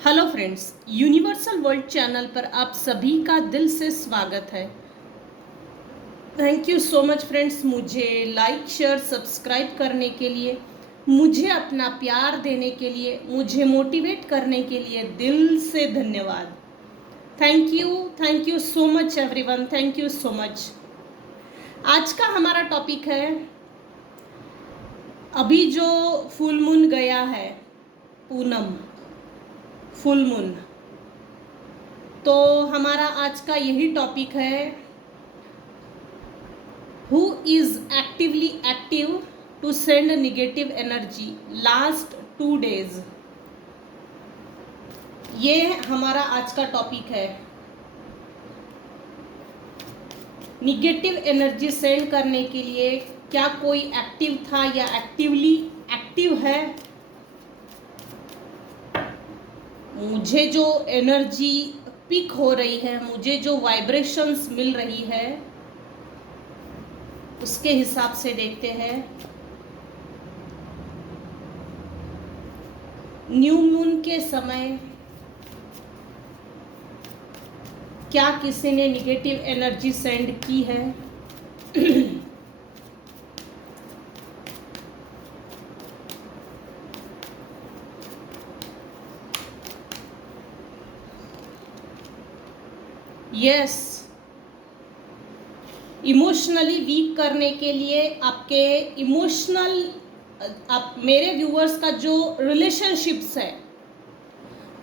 Hello friends, universal world channel पर आप सभी का दिल से स्वागत है। Thank you so much friends, मुझे लाइक शेयर सब्सक्राइब करने के लिए, मुझे अपना प्यार देने के लिए, मुझे मोटिवेट करने के लिए दिल से धन्यवाद। Thank you so much everyone, thank you so much. आज का हमारा टॉपिक है, अभी जो फुल मून गया है, पूनम फुल मून, तो हमारा आज का यही टॉपिक है, who is actively active to send negative energy last 2 days। ये हमारा आज का टॉपिक है। निगेटिव एनर्जी सेंड करने के लिए क्या कोई एक्टिव था या एक्टिवली एक्टिव है। मुझे जो एनर्जी पिक हो रही है, मुझे जो वाइब्रेशंस मिल रही है, उसके हिसाब से देखते हैं। न्यू मून के समय क्या किसी ने निगेटिव एनर्जी सेंड की है? यस, इमोशनली वीक करने के लिए आपके इमोशनल, आप मेरे व्यूअर्स का जो रिलेशनशिप्स है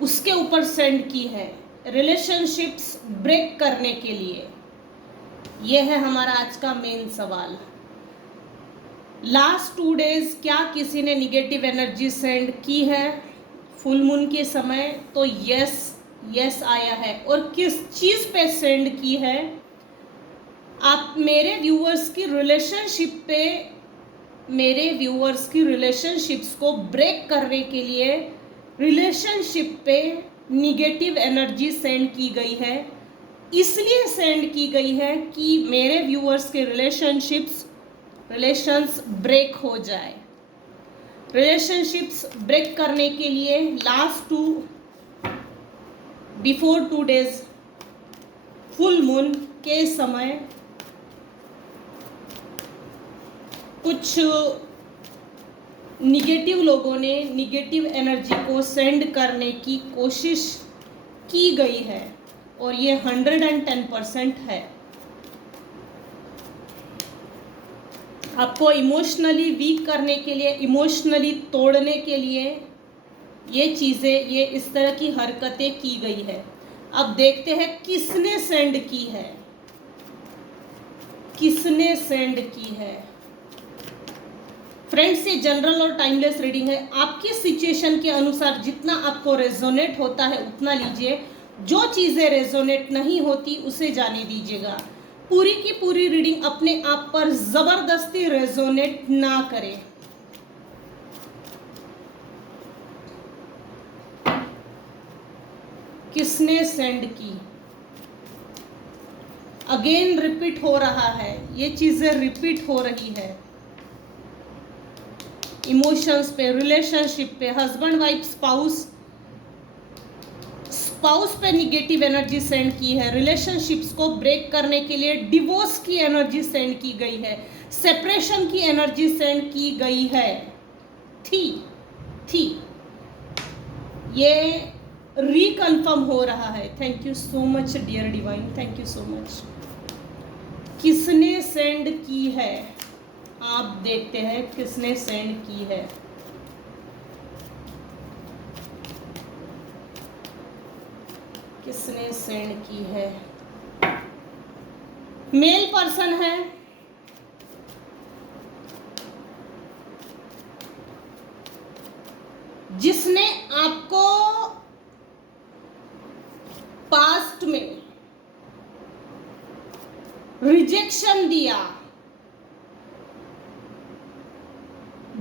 उसके ऊपर सेंड की है। रिलेशनशिप्स ब्रेक करने के लिए, यह है हमारा आज का मेन सवाल। लास्ट 2 डेज क्या किसी ने निगेटिव एनर्जी सेंड की है फुल मून के समय? तो यस आया है। और किस चीज पे सेंड की है? आप मेरे व्यूअर्स की रिलेशनशिप पे, मेरे व्यूअर्स की रिलेशनशिप्स को ब्रेक करने के लिए रिलेशनशिप पे निगेटिव एनर्जी सेंड की गई है। इसलिए सेंड की गई है कि मेरे व्यूअर्स के रिलेशंस ब्रेक हो जाए। रिलेशनशिप्स ब्रेक करने के लिए बिफोर 2 डेज फुल मून के समय कुछ निगेटिव लोगों ने निगेटिव एनर्जी को सेंड करने की कोशिश की गई है, और ये 110% है। आपको इमोशनली वीक करने के लिए, इमोशनली तोड़ने के लिए ये चीज़ें, ये इस तरह की हरकतें की गई है। अब देखते हैं किसने सेंड की है, किसने सेंड की है। फ्रेंड्स, ये जनरल और टाइमलेस रीडिंग है। आपकी सिचुएशन के अनुसार जितना आपको रेजोनेट होता है उतना लीजिए, जो चीज़ें रेजोनेट नहीं होती उसे जाने दीजिएगा। पूरी की पूरी रीडिंग अपने आप पर जबरदस्ती रेजोनेट ना करें। किसने सेंड की? अगेन रिपीट हो रहा है, ये चीजें रिपीट हो रही है। इमोशंस पे, रिलेशनशिप पे, हस्बैंड वाइफ, स्पाउस पे निगेटिव एनर्जी सेंड की है। रिलेशनशिप्स को ब्रेक करने के लिए डिवोर्स की एनर्जी सेंड की गई है, सेपरेशन की एनर्जी सेंड की गई है। थी ये रिकन्फर्म हो रहा है। Thank you so much dear divine, thank you so much. किसने सेंड की है? आप देखते हैं किसने सेंड की है। किसने सेंड की है? मेल पर्सन है, जिसने आपको पास्ट में रिजेक्शन दिया,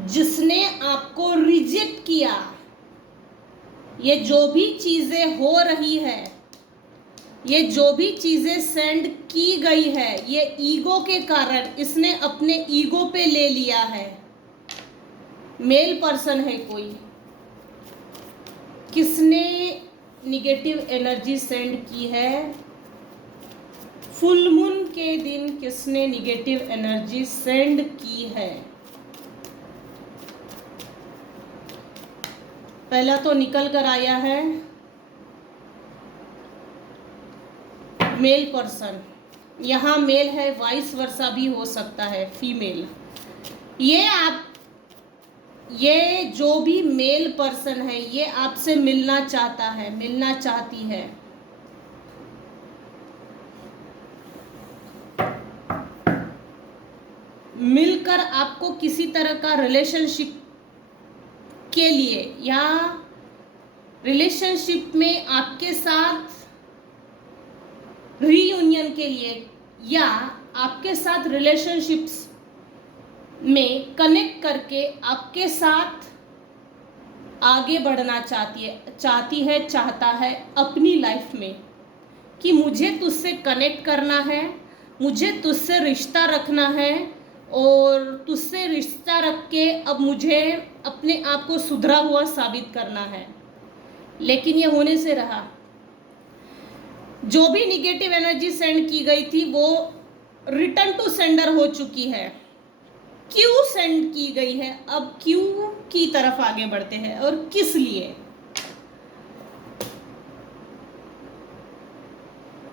जिसने आपको रिजेक्ट किया। ये जो भी चीजें हो रही है, ये जो भी चीजें सेंड की गई है, ये ईगो के कारण इसने अपने ईगो पे ले लिया है। मेल पर्सन है कोई, किसने निगेटिव एनर्जी सेंड की है? फुल मून के दिन किसने निगेटिव एनर्जी सेंड की है? पहला तो निकल कर आया है मेल पर्सन। यहाँ मेल है, वाइस वर्सा भी हो सकता है फीमेल। ये जो भी मेल पर्सन है ये आपसे मिलना चाहता है, मिलना चाहती है। मिलकर आपको किसी तरह का रिलेशनशिप के लिए या रिलेशनशिप में आपके साथ रीयूनियन के लिए या आपके साथ रिलेशनशिप्स में कनेक्ट करके आपके साथ आगे बढ़ना चाहता है अपनी लाइफ में, कि मुझे तुझसे कनेक्ट करना है, मुझे तुझसे रिश्ता रखना है और तुझसे रिश्ता रख के अब मुझे अपने आप को सुधरा हुआ साबित करना है। लेकिन ये होने से रहा। जो भी निगेटिव एनर्जी सेंड की गई थी वो रिटर्न टू सेंडर हो चुकी है। क्यों सेंड की गई है, अब क्यों की तरफ आगे बढ़ते हैं और किस लिए?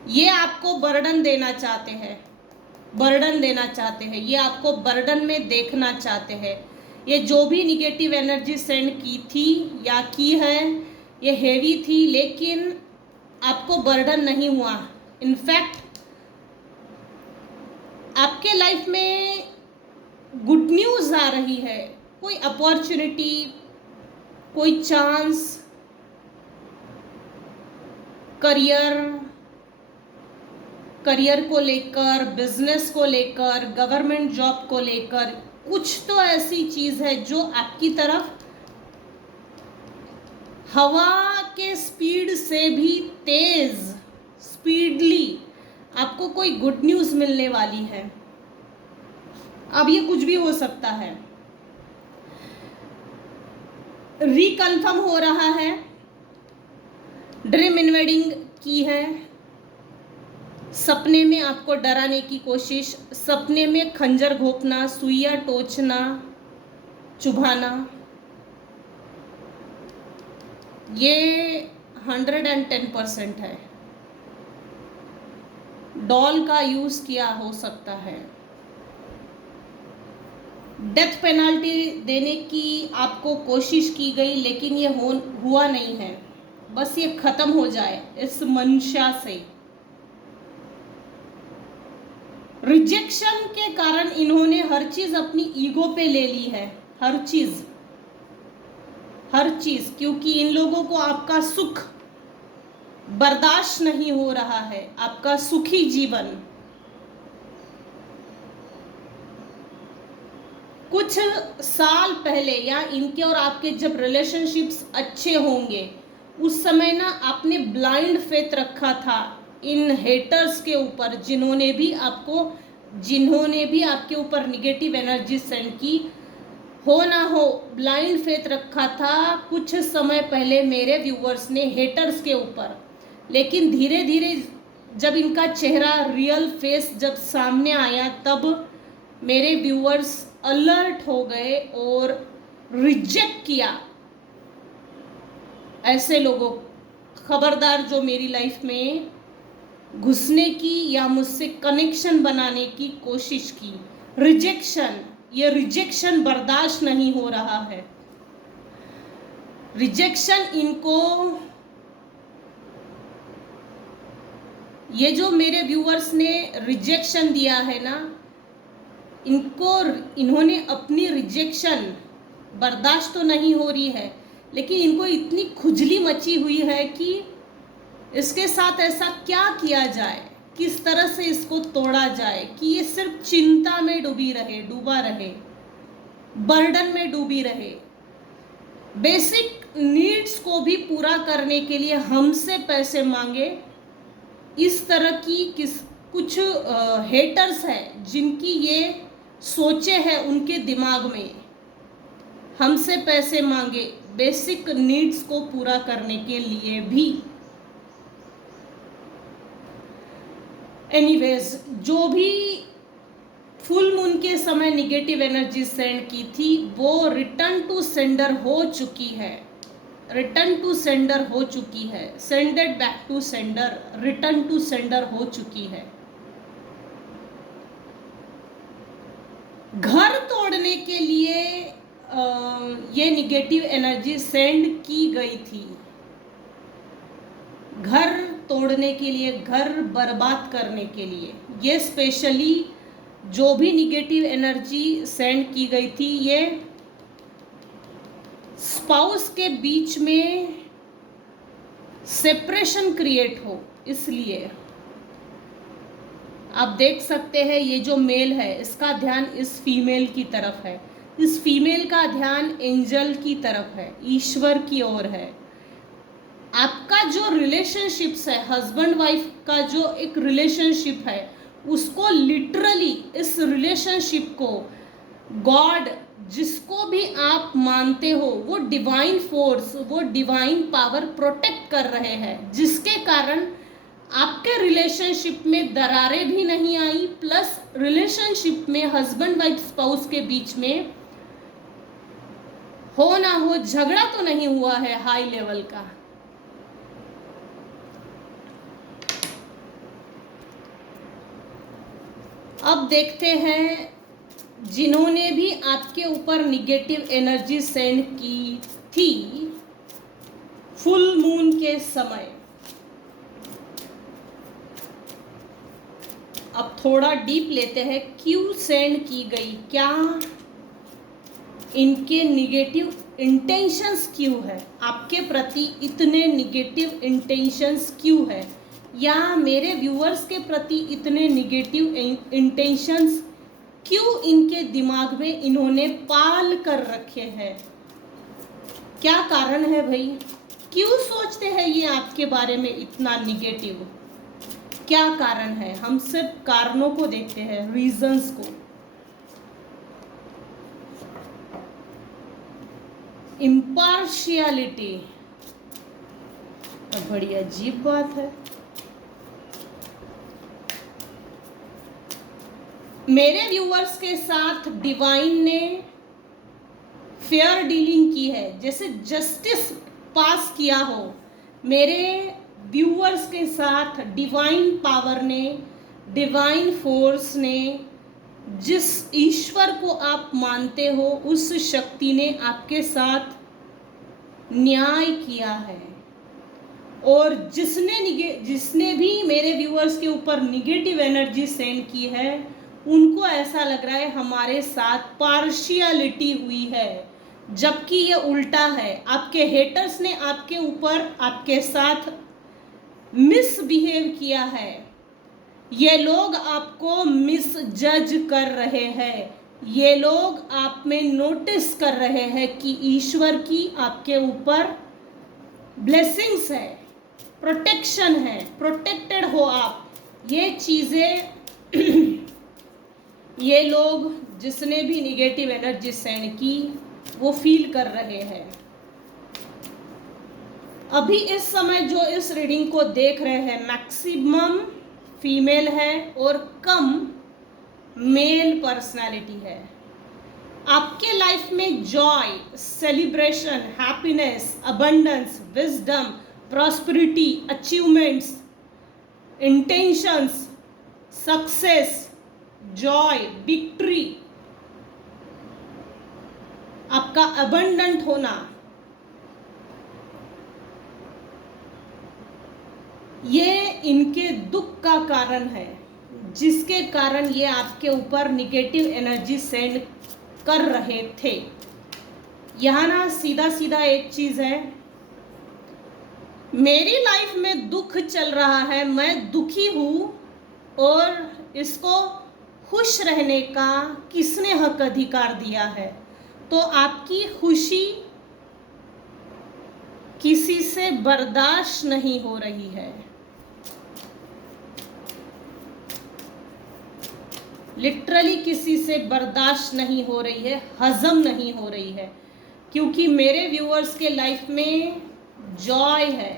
ये आपको बर्डन देना चाहते हैं, बर्डन देना चाहते हैं, ये आपको बर्डन में देखना चाहते हैं। ये जो भी निगेटिव एनर्जी सेंड की थी या की है ये हेवी थी, लेकिन आपको बर्डन नहीं हुआ। इनफैक्ट आपके लाइफ में गुड न्यूज़ आ रही है, कोई अपॉर्चुनिटी, कोई चांस, करियर को लेकर, बिजनेस को लेकर, गवर्नमेंट जॉब को लेकर, कुछ तो ऐसी चीज है जो आपकी तरफ हवा के स्पीड से भी तेज, स्पीडली आपको कोई गुड न्यूज़ मिलने वाली है। अब ये कुछ भी हो सकता है। रिकन्फर्म हो रहा है, ड्रीम इन्वेडिंग की है, सपने में आपको डराने की कोशिश, सपने में खंजर घोंपना, सुइया टोचना, चुभाना, ये 110% है। डॉल का यूज किया हो सकता है। डेथ पेनल्टी देने की आपको कोशिश की गई, लेकिन ये हुआ नहीं है। बस ये खत्म हो जाए इस मंशा से। रिजेक्शन के कारण इन्होंने हर चीज अपनी ईगो पे ले ली है, हर चीज, क्योंकि इन लोगों को आपका सुख बर्दाश्त नहीं हो रहा है, आपका सुखी जीवन। कुछ साल पहले या इनके और आपके जब रिलेशनशिप्स अच्छे होंगे उस समय ना आपने ब्लाइंड फेथ रखा था इन हेटर्स के ऊपर, जिन्होंने भी आपके ऊपर निगेटिव एनर्जी सेंड की। हो ना हो ब्लाइंड फेथ रखा था कुछ समय पहले मेरे व्यूअर्स ने हेटर्स के ऊपर, लेकिन धीरे धीरे जब इनका चेहरा, रियल फेस जब सामने आया तब मेरे व्यूअर्स अलर्ट हो गए और रिजेक्ट किया ऐसे लोगों। खबरदार जो मेरी लाइफ में घुसने की या मुझसे कनेक्शन बनाने की कोशिश की, ये रिजेक्शन बर्दाश्त नहीं हो रहा है। रिजेक्शन इनको, ये जो मेरे व्यूअर्स ने रिजेक्शन दिया है ना, इन्होंने अपनी रिजेक्शन बर्दाश्त तो नहीं हो रही है, लेकिन इनको इतनी खुजली मची हुई है कि इसके साथ ऐसा क्या किया जाए, किस तरह से इसको तोड़ा जाए कि ये सिर्फ चिंता में डूबा रहे, बर्डन में डूबी रहे। बेसिक नीड्स को भी पूरा करने के लिए हमसे पैसे मांगे। इस तरह की कुछ हेटर्स हैं जिनकी ये सोचे हैं उनके दिमाग में, हमसे पैसे मांगे बेसिक नीड्स को पूरा करने के लिए भी। एनीवेज, जो भी फुल मून के समय निगेटिव एनर्जी सेंड की थी वो रिटर्न टू सेंडर हो चुकी है, रिटर्न टू सेंडर हो चुकी है, sended back to sender, return to sender हो चुकी है। घर तोड़ने के लिए ये निगेटिव एनर्जी सेंड की गई थी, घर तोड़ने के लिए, घर बर्बाद करने के लिए। ये स्पेशली जो भी निगेटिव एनर्जी सेंड की गई थी ये स्पाउस के बीच में सेपरेशन क्रिएट हो, इसलिए आप देख सकते हैं ये जो मेल है इसका ध्यान इस फीमेल की तरफ है, इस फीमेल का ध्यान एंजल की तरफ है, ईश्वर की ओर है। आपका जो रिलेशनशिप्स है, हस्बैंड वाइफ का जो एक रिलेशनशिप है, उसको लिटरली, इस रिलेशनशिप को गॉड, जिसको भी आप मानते हो, वो डिवाइन फोर्स, वो डिवाइन पावर प्रोटेक्ट कर रहे हैं, जिसके कारण आपके रिलेशनशिप में दरारें भी नहीं आई, प्लस रिलेशनशिप में हस्बैंड वाइफ स्पाउस के बीच में हो ना हो झगड़ा तो नहीं हुआ है हाई लेवल का। अब देखते हैं जिन्होंने भी आपके ऊपर निगेटिव एनर्जी सेंड की थी फुल मून के समय। अब थोड़ा डीप लेते हैं, क्यों सेंड की गई, क्या इनके निगेटिव इंटेंशंस क्यों है, आपके प्रति इतने निगेटिव इंटेंशंस क्यों है, या मेरे व्यूअर्स के प्रति इतने निगेटिव इंटेंशंस क्यों इनके दिमाग में इन्होंने पाल कर रखे हैं, क्या कारण है भाई, क्यों सोचते हैं ये आपके बारे में इतना निगेटिव, क्या कारण है। हम सिर्फ कारणों को देखते हैं, रीजंस को। इम्पार्शियलिटी बड़ी अजीब बात है। मेरे व्यूअर्स के साथ डिवाइन ने फेयर डीलिंग की है, जैसे जस्टिस पास किया हो। मेरे व्यूअर्स के साथ डिवाइन पावर ने, डिवाइन फोर्स ने, जिस ईश्वर को आप मानते हो उस शक्ति ने आपके साथ न्याय किया है। और जिसने भी मेरे व्यूअर्स के ऊपर निगेटिव एनर्जी सेंड की है, उनको ऐसा लग रहा है हमारे साथ पार्शियलिटी हुई है, जबकि ये उल्टा है। आपके हेटर्स ने आपके ऊपर, आपके साथ मिसबिहेव किया है। ये लोग आपको मिसजज कर रहे हैं, ये लोग आप में नोटिस कर रहे हैं कि ईश्वर की आपके ऊपर ब्लेसिंग्स है, प्रोटेक्शन है, प्रोटेक्टेड हो आप। ये चीज़ें ये लोग जिसने भी निगेटिव एनर्जी सेंड की वो फील कर रहे हैं। अभी इस समय जो इस रीडिंग को देख रहे हैं, मैक्सिमम फीमेल है और कम मेल पर्सनालिटी है। आपके लाइफ में Joy, celebration, happiness, abundance, wisdom, prosperity, achievements, intentions, success, Joy, victory, आपका अबंडेंट होना, ये इनके दुख का कारण है, जिसके कारण ये आपके ऊपर निगेटिव एनर्जी सेंड कर रहे थे। यहाँ ना सीधा सीधा एक चीज़ है, मेरी लाइफ में दुख चल रहा है, मैं दुखी हूँ, और इसको खुश रहने का किसने हक अधिकार दिया है। तो आपकी खुशी किसी से बर्दाश्त नहीं हो रही है, लिटरली किसी से बर्दाश्त नहीं हो रही है, हजम नहीं हो रही है, क्योंकि मेरे व्यूअर्स के लाइफ में जॉय है,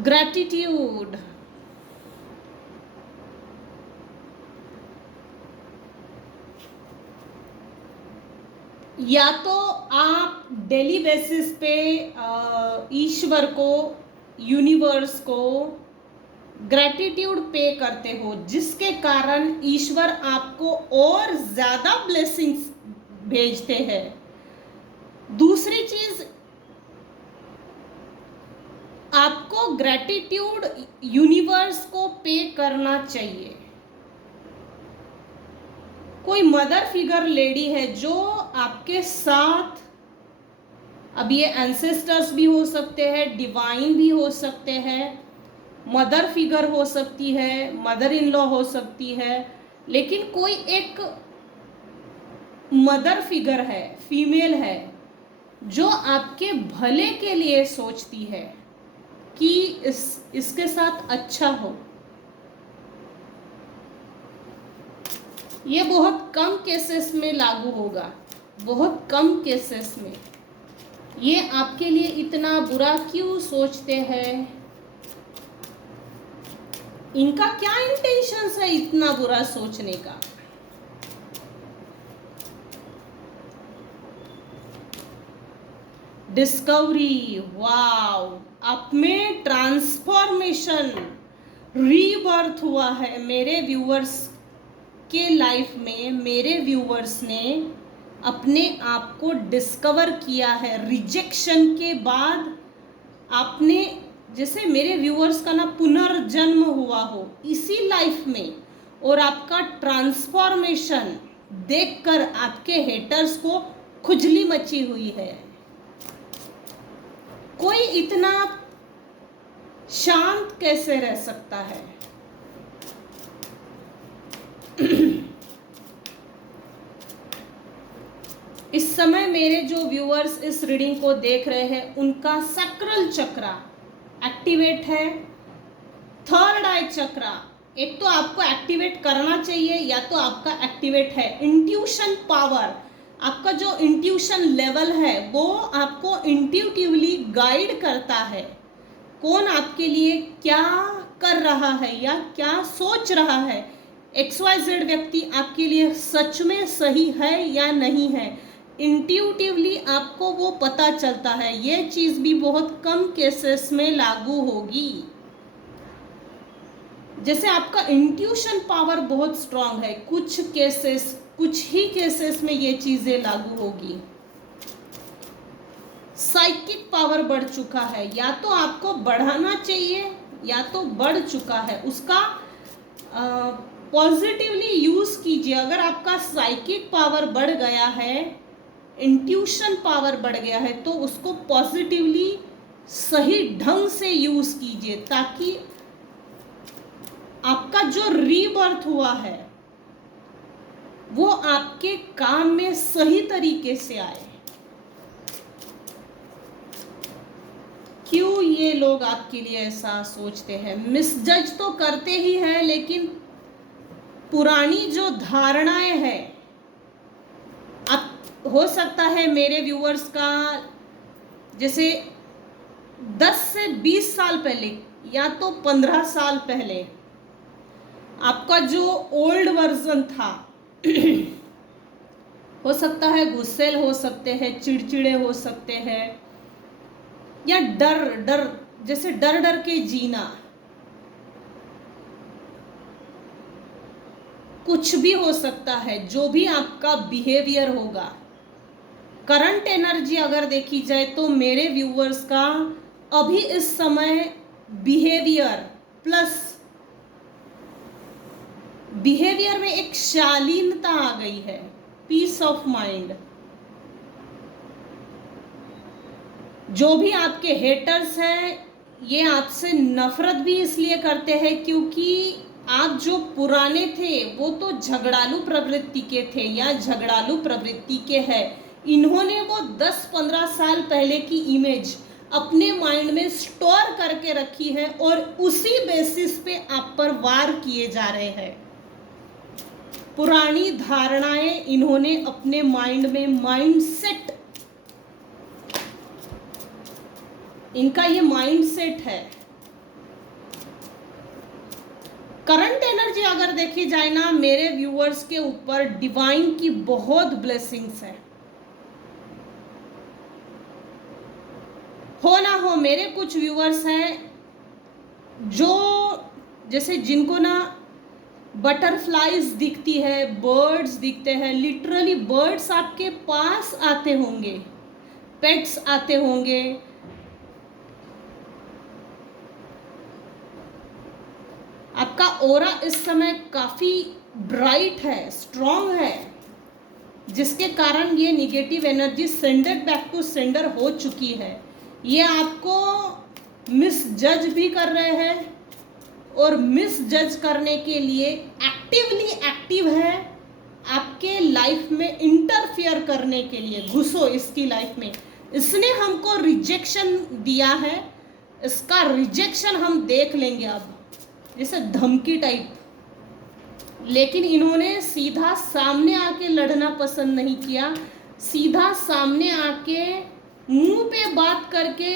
ग्रैटिट्यूड, या तो आप डेली बेसिस पे ईश्वर को, यूनिवर्स को ग्रैटिट्यूड पे करते हो, जिसके कारण ईश्वर आपको और ज़्यादा ब्लेसिंग्स भेजते हैं। दूसरी चीज़, आपको ग्रैटिट्यूड यूनिवर्स को पे करना चाहिए। कोई मदर फिगर लेडी है जो आपके साथ, अब ये एंसेस्टर्स भी हो सकते हैं, डिवाइन भी हो सकते हैं, मदर फिगर हो सकती है, मदर इन लॉ हो सकती है, लेकिन कोई एक मदर फिगर है, फीमेल है, जो आपके भले के लिए सोचती है कि इसके साथ अच्छा हो। ये बहुत कम केसेस में लागू होगा, बहुत कम केसेस में। ये आपके लिए इतना बुरा क्यों सोचते हैं? इनका क्या इंटेंशंस है इतना बुरा सोचने का? डिस्कवरी, वाव, आप में ट्रांसफॉर्मेशन, रीबर्थ हुआ है। मेरे व्यूअर्स के लाइफ में मेरे व्यूअर्स ने अपने आप को डिस्कवर किया है। रिजेक्शन के बाद आपने, जैसे मेरे व्यूअर्स का ना पुनर्जन्म हुआ हो इसी लाइफ में, और आपका ट्रांसफॉर्मेशन देखकर आपके हेटर्स को खुजली मची हुई है। कोई इतना शांत कैसे रह सकता है? इस समय मेरे जो व्यूअर्स इस रीडिंग को देख रहे हैं, उनका सैक्रल चक्रा एक्टिवेट है, थर्ड आई चक्रा, एक तो आपको एक्टिवेट करना चाहिए या तो आपका एक्टिवेट है। इंट्यूशन पावर, आपका जो इंट्यूशन लेवल है वो आपको इंट्यूटिवली गाइड करता है कौन आपके लिए क्या कर रहा है या क्या सोच रहा है। XYZ व्यक्ति आपके लिए सच में सही है या नहीं है, इंट्यूटिवली आपको वो पता चलता है। ये चीज़ भी बहुत कम केसेस में लागू होगी। जैसे आपका इंट्यूशन पावर बहुत स्ट्रांग है, कुछ ही केसेस में ये चीज़ें लागू होगी। साइकिक पावर बढ़ चुका है, या तो आपको बढ़ाना चाहिए या तो बढ़ चुका है, उसका पॉजिटिवली यूज कीजिए। अगर आपका साइकिक पावर बढ़ गया है, इंट्यूशन पावर बढ़ गया है, तो उसको पॉजिटिवली सही ढंग से यूज कीजिए, ताकि आपका जो रीबर्थ हुआ है वो आपके काम में सही तरीके से आए। क्यों ये लोग आपके लिए ऐसा सोचते हैं? मिसजज तो करते ही हैं, लेकिन पुरानी जो धारणाएं हैं, अब हो सकता है मेरे व्यूअर्स का जैसे 10 से 20 साल पहले या तो 15 साल पहले आपका जो ओल्ड वर्जन था हो सकता है गुस्सेल हो सकते हैं, चिड़चिड़े हो सकते हैं, या डर जैसे डर के जीना, कुछ भी हो सकता है। जो भी आपका बिहेवियर होगा, करंट एनर्जी अगर देखी जाए तो मेरे व्यूअर्स का अभी इस समय बिहेवियर में एक शालीनता आ गई है, पीस ऑफ माइंड। जो भी आपके हेटर्स हैं, ये आपसे नफरत भी इसलिए करते हैं क्योंकि आप जो पुराने थे वो तो झगड़ालू प्रवृत्ति के थे या झगड़ालू प्रवृत्ति के हैं। इन्होंने वो 10-15 साल पहले की इमेज अपने माइंड में स्टोर करके रखी है और उसी बेसिस पे आप पर वार किए जा रहे हैं। पुरानी धारणाएं इन्होंने अपने माइंड में, माइंडसेट, इनका ये माइंडसेट है। करंट एनर्जी अगर देखी जाए ना, मेरे व्यूअर्स के ऊपर डिवाइन की बहुत ब्लेसिंग्स है। हो ना हो, मेरे कुछ व्यूअर्स हैं जो जैसे जिनको ना बटरफ्लाइज दिखती है, बर्ड्स दिखते हैं, लिटरली बर्ड्स आपके पास आते होंगे, पेट्स आते होंगे, आपका ऑरा इस समय काफी ब्राइट है, स्ट्रॉन्ग है, जिसके कारण ये negative energy sended back to sender हो चुकी है। ये आपको मिस जज भी कर रहे हैं और मिस जज करने के लिए एक्टिवली एक्टिव है, आपके लाइफ में इंटरफियर करने के लिए। घुसो इसकी लाइफ में, इसने हमको रिजेक्शन दिया है, इसका रिजेक्शन हम देख लेंगे अब, जैसे धमकी टाइप। लेकिन इन्होंने सीधा सामने आके लड़ना पसंद नहीं किया, सीधा सामने आके मुंह पे बात करके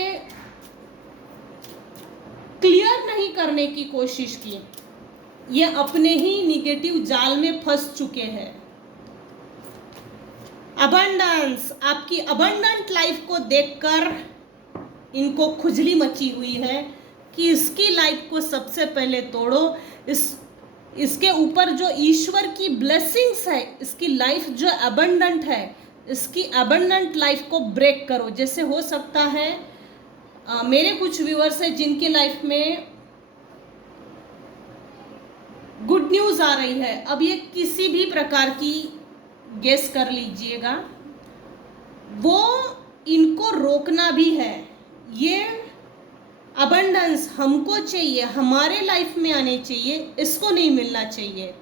क्लियर नहीं करने की कोशिश की। ये अपने ही निगेटिव जाल में फंस चुके हैं। अबंडेंस, आपकी अबंडेंट लाइफ को देखकर इनको खुजली मची हुई है कि इसकी लाइफ को सबसे पहले तोड़ो, इसके ऊपर जो ईश्वर की ब्लेसिंग्स है, इसकी लाइफ जो अबंडेंट है, इसकी अबंडेंट लाइफ को ब्रेक करो। जैसे हो सकता है मेरे कुछ व्यूअर्स हैं जिनकी लाइफ में गुड न्यूज आ रही है। अब ये किसी भी प्रकार की गेस कर लीजिएगा, वो इनको रोकना भी है। ये अबंडेंस हमको चाहिए, हमारे लाइफ में आने चाहिए, इसको नहीं मिलना चाहिए।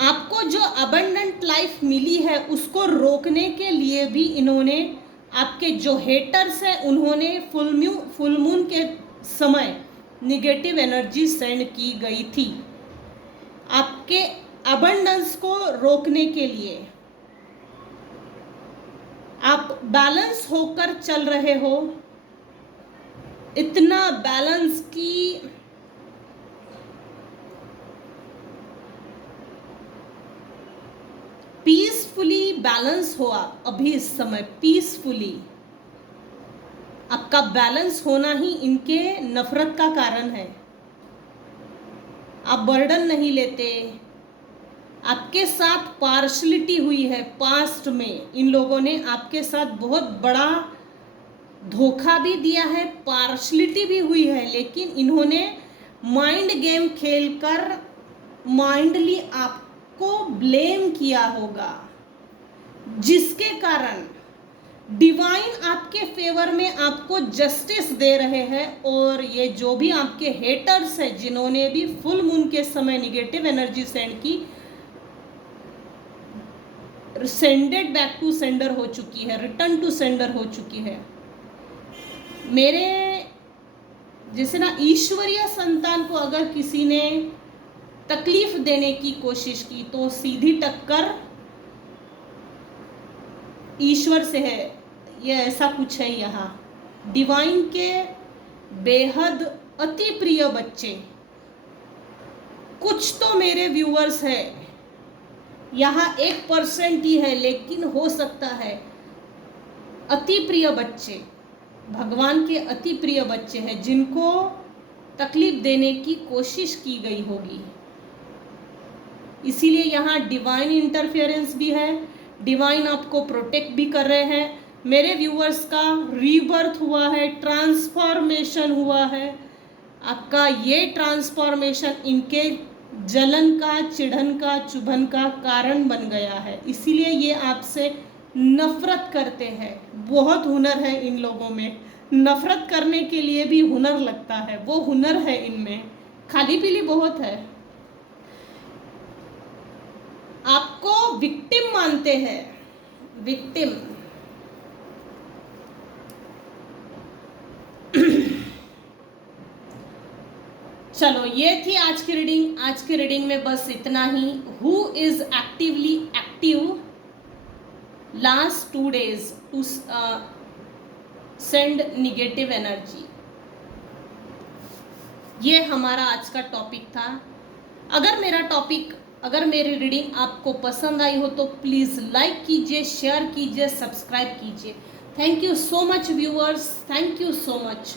आपको जो अबंडेंट लाइफ मिली है उसको रोकने के लिए भी इन्होंने, आपके जो हेटर्स हैं उन्होंने फुल मून के समय निगेटिव एनर्जी सेंड की गई थी आपके अबंडेंस को रोकने के लिए। आप बैलेंस होकर चल रहे हो, इतना बैलेंस की पीसफुली बैलेंस हो आप अभी इस समय, पीसफुली। आपका बैलेंस होना ही इनके नफरत का कारण है। आप बर्डन नहीं लेते, आपके साथ पार्शलिटी हुई है। पास्ट में इन लोगों ने आपके साथ बहुत बड़ा धोखा भी दिया है, पार्शलिटी भी हुई है, लेकिन इन्होंने माइंड गेम खेलकर माइंडली आपको ब्लेम किया होगा, जिसके कारण डिवाइन आपके फेवर में आपको जस्टिस दे रहे हैं। और ये जो भी आपके हेटर्स हैं जिन्होंने भी फुल मून के समय निगेटिव एनर्जी सेंड की, सेंडेड बैक टू सेंडर हो चुकी है, रिटर्न टू सेंडर हो चुकी है। मेरे जैसे ना ईश्वरीय संतान को अगर किसी ने तकलीफ देने की कोशिश की तो सीधी टक्कर ईश्वर से है। ये ऐसा कुछ है। यहाँ डिवाइन के बेहद अति प्रिय बच्चे, कुछ तो मेरे व्यूअर्स है, यहाँ 1% ही है, लेकिन हो सकता है अति प्रिय बच्चे, भगवान के अति प्रिय बच्चे हैं जिनको तकलीफ देने की कोशिश की गई होगी। इसीलिए यहाँ डिवाइन इंटरफेरेंस भी है, डिवाइन आपको प्रोटेक्ट भी कर रहे हैं। मेरे व्यूअर्स का रीबर्थ हुआ है, ट्रांसफॉर्मेशन हुआ है। आपका ये ट्रांसफॉर्मेशन इनके जलन का, चिढ़न का, चुभन का कारण बन गया है। इसीलिए ये आपसे नफरत करते हैं। बहुत हुनर है इन लोगों में, नफरत करने के लिए भी हुनर लगता है, वो हुनर है इनमें, खाली पीली बहुत है। आपको विक्टिम मानते हैं, विक्टिम। चलो ये थी आज की रीडिंग। आज की रीडिंग में बस इतना ही। Who is actively active last 2 days to send negative energy, ये हमारा आज का टॉपिक था। अगर मेरी रीडिंग आपको पसंद आई हो तो प्लीज़ लाइक कीजिए, शेयर कीजिए, सब्सक्राइब कीजिए। Thank you so much viewers, thank you so much.